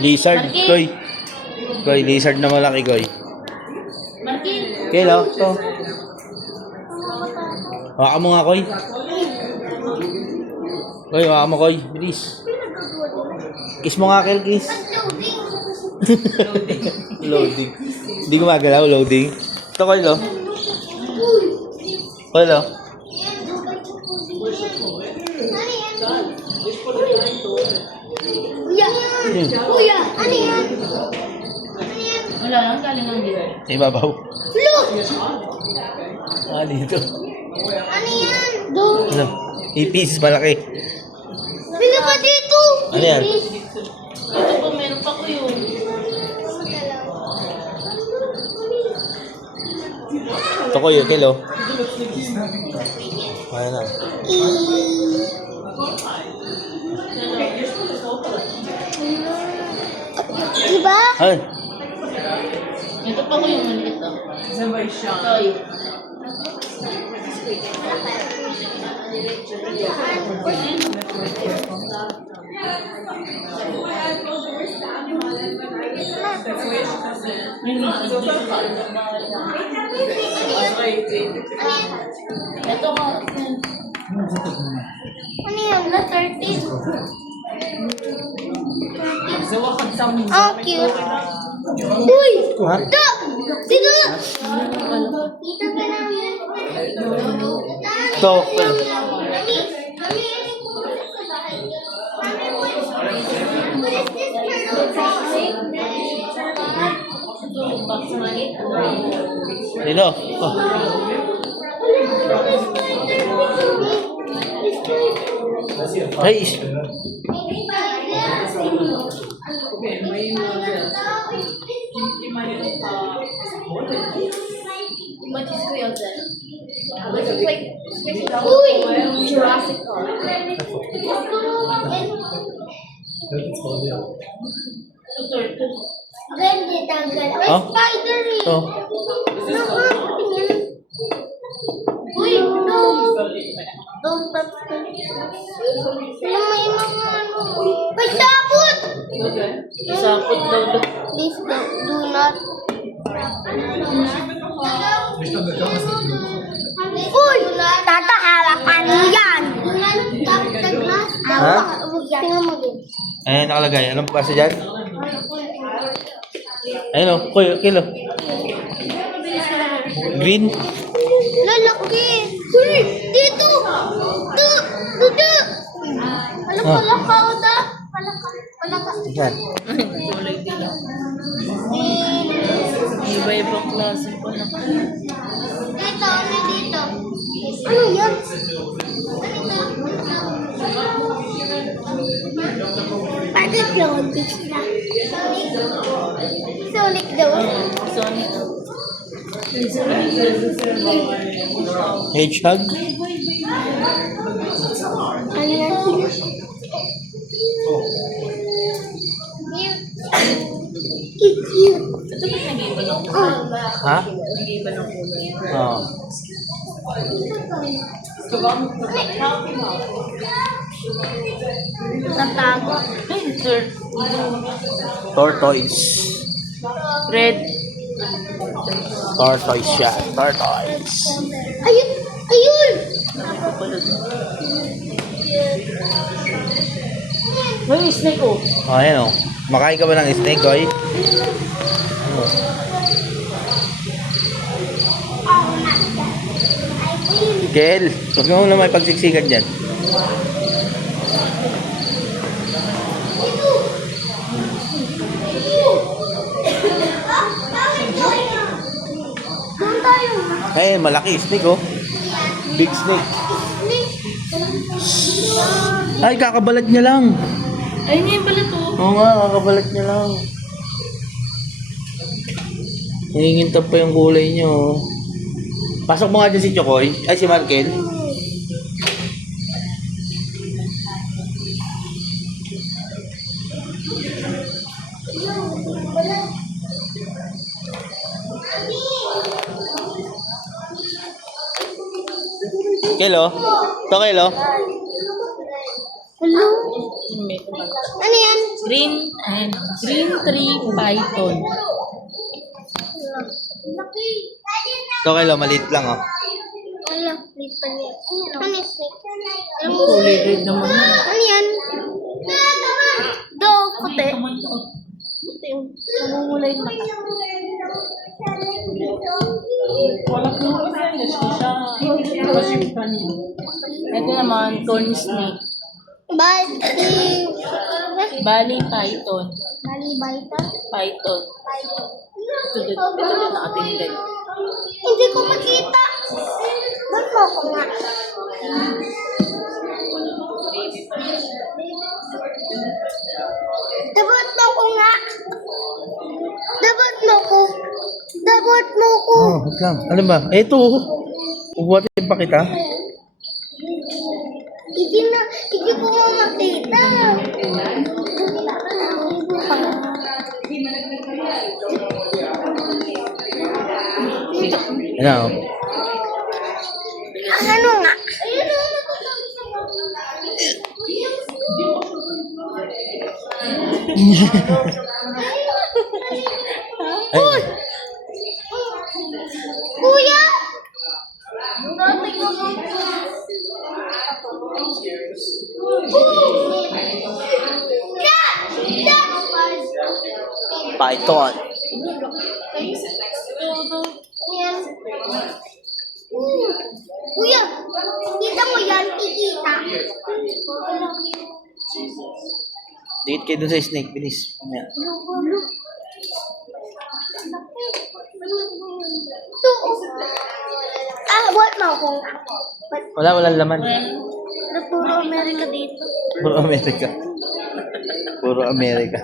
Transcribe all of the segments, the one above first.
Lizard, Koy. Koy, lizard na malaki, Koy. Kel, oh. Ito. Waka mo nga, Koy. Koy, waka mo, Koy. Bilis. Kiss mo nga, Kel, kiss. Loading. Hindi gumagalaw, loading. Ito, Koy, lo. Koy, lo. Kuya, ano yan? Wala lang, galing ang dito. Ibabaw. Look! Ah, dito. Ano yan? Doon. Ano? Ipis, malaki. Bili pa dito. Ano yan? Ito po, meron pa ko yun. Ito, Koy, Kel, oh. Ayan na. Diba? Ay. Ito pa ko yung maliit oh. Toy. Ito ko. Ano yan? Na 13. Oh, cute. Uy! Ha? Dito! Dito! Dito ka namin. Ito. Dito. Oh. Ay. What is Kuya Zen? Uy! Jurassic Park. Ganda tanggal. Ay, Oh? spider eh. Ito. Uy, no. Don't touch the... May mga ano. May sapot! Isapot daw daw. Please do not. Uy! Tata, hawakan mo yan! Ha? Tingnan mo din. Ayan, nakalagay. Anong pasa dyan? Ayun, oh. Koy, Kel, oh. Green. Lalaki! Uy! Dito! Dito! Alam Ah. pala ka, Oda. Palaka. Yan. Kulay din. Iba-ibang klase pa na. Dito, ano dito? Ano yan? Bakit yung na? Sulit daw. Sonic. Hedgehog. Ano yan? Cute. Ito ba nag-iba ng kulay? Ha? Nag-iba ng kulay. Oo. Natago. Ay, sir. Tortoise. Red. Tortoise siya. Tortoise. Ayun! Ayun! Ito pala din. May snake oh. Oh, ayan, oh. Makain ka ba ng snake, Koy? Ano? Kel, huwag mo naman pagsiksikan dyan. Doon tayo. Eh, malaki snake, oh. Big snake. Ay, kakabalat niya lang. Ay, ngayon pala to. Oo nga, kakabalat niya lang. Nangingintab pa yung kulay niyo, oh. Pasok mo nga dyan si Chokoy. Ay, si Markel. Kelo? To Kelo? Hello? Ano yan? Green tree python. Laki. Ito kayo, maliit lang oh. Wala, please pa niya. Ano yung snake? Fully red naman yun. Ano yan? Do, puti. Puti yung namumula yung mata. Ito naman, corn snake. Bali python. Balibaita? Python. Ito din nakatingin. Hindi ko makita. Ba't mo ko nga? Dapat mo ko nga. Dapat mo ko. Dapat mo ko. Oh, wait lang. Ano ba? Ito. Ubuhatin pa kita. Hindi ko nga makita. Ano? Ano nga? Ay, Kuya! Dati ko python. Yan. Kuya, kita mo yan, kikita. Dikit kayo dun sa snake. Bilis. Mamaya. Ito. What mo kung Walang laman. Naturo Amerika dito. Puro Amerika. Puro Amerika.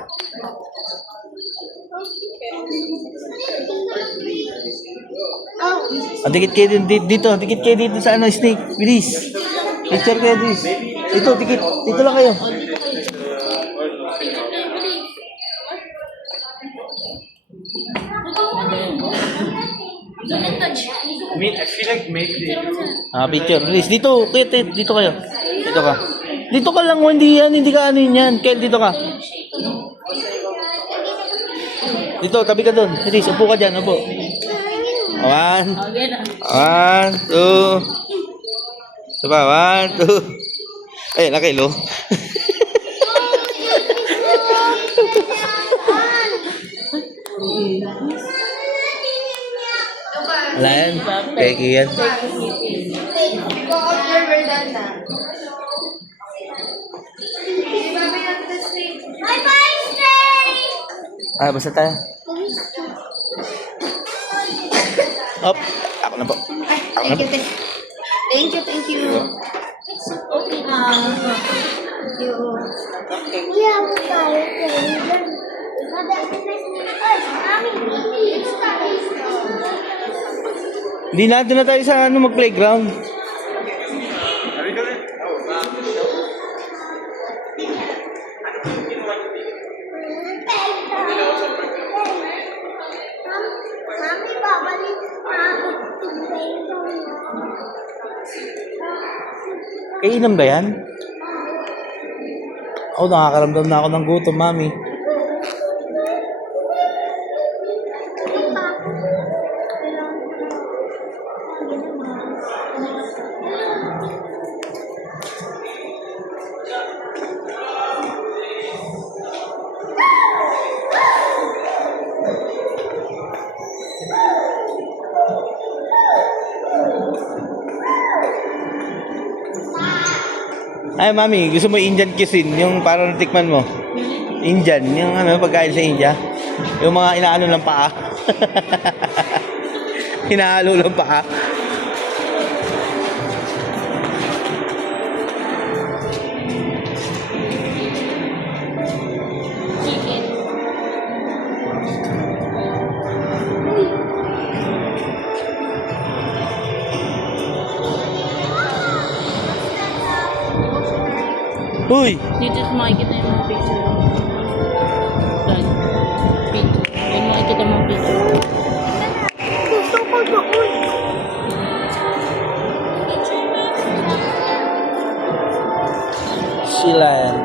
Oh, Dikit kayo dito. Dikit kayo dito sa ano, snake. Bilis. Picture kayo dito. Dito, dikit. Dito lang kayo. I feel like maybe Picture. Bilis. Dito. Dito kayo. Dito ka. Dito ka lang. Hindi yan. Hindi ka ano yun yan. Kel, dito ka. Dito, tabi ka dun. Bilis. Upo ka dyan. Upo. 1, 1, 2. Saba, 1, 2. Ay, nakilo. Wala yan. Peki yan. bye-bye, Stay! Basta tayo. Up. Ako na po. Ako na po. Thank you. Kuya, ako tayo. Hindi natin na tayo sa ano mag-playground. Mami, babalik Kainan ba yan? Ako, nakakaramdam na ako ng gutom, mami. Ay, mami, gusto mo Indian cuisine? Yung parang natikman mo? Indian, yung ano, pagkain sa India. Yung mga inaano lang paa. Hinahalo lang paa. Chicken. Uy! Dito makikita yung mga picture. Dahil, picture. Yan makikita yung mga picture. Gusto ko doon. Sila yan.